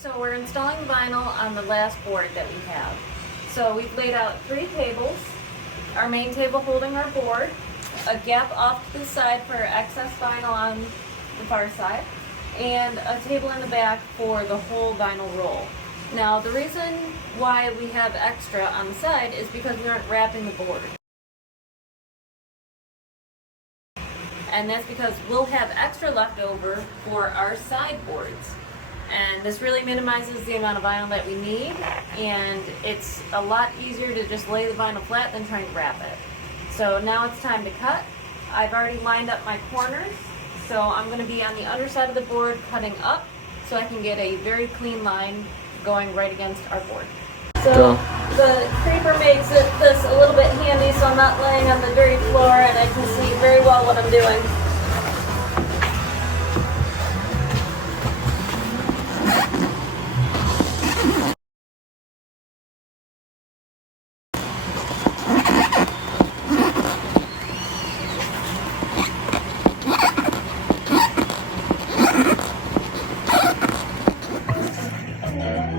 So we're installing vinyl on the last board that we have. So we've laid out 3 tables, our main table holding our board, a gap off to the side for excess vinyl on the far side, and a table in the back for the whole vinyl roll. Now the reason why we have extra on the side is because we aren't wrapping the board. And that's because we'll have extra left over for our sideboards. And this really minimizes the amount of vinyl that we need, and it's a lot easier to just lay the vinyl flat than trying to wrap it. So now it's time to cut. I've already lined up my corners, so I'm going to be on the underside of the board cutting up so I can get a very clean line going right against our board. So the creeper makes this a little bit handy so I'm not laying on the dirty floor and I can see very well what I'm doing.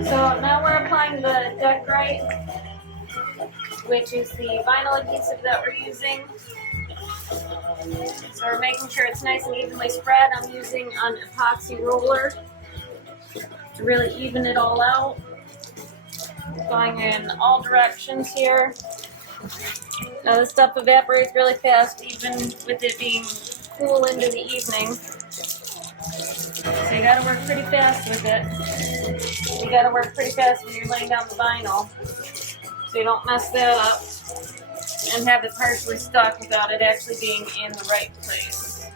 So now we're applying the Deckrite, which is the vinyl adhesive that we're using. So we're making sure it's nice and evenly spread. I'm using an epoxy roller to really even it all out. Going in all directions here. Now this stuff evaporates really fast, even with it being cool into the evening. So you gotta work pretty fast with it. You gotta work pretty fast when you're laying down the vinyl, so you don't mess that up and have it partially stuck without it actually being in the right place.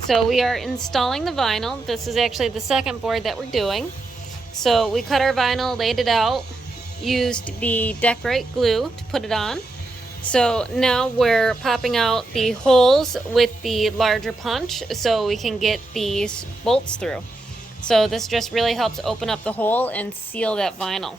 So we are installing the vinyl. This is actually the second board that we're doing. So we cut our vinyl, laid it out, used the Deckrite glue to put it on. So now we're popping out the holes with the larger punch so we can get these bolts through. So this just really helps open up the hole and seal that vinyl.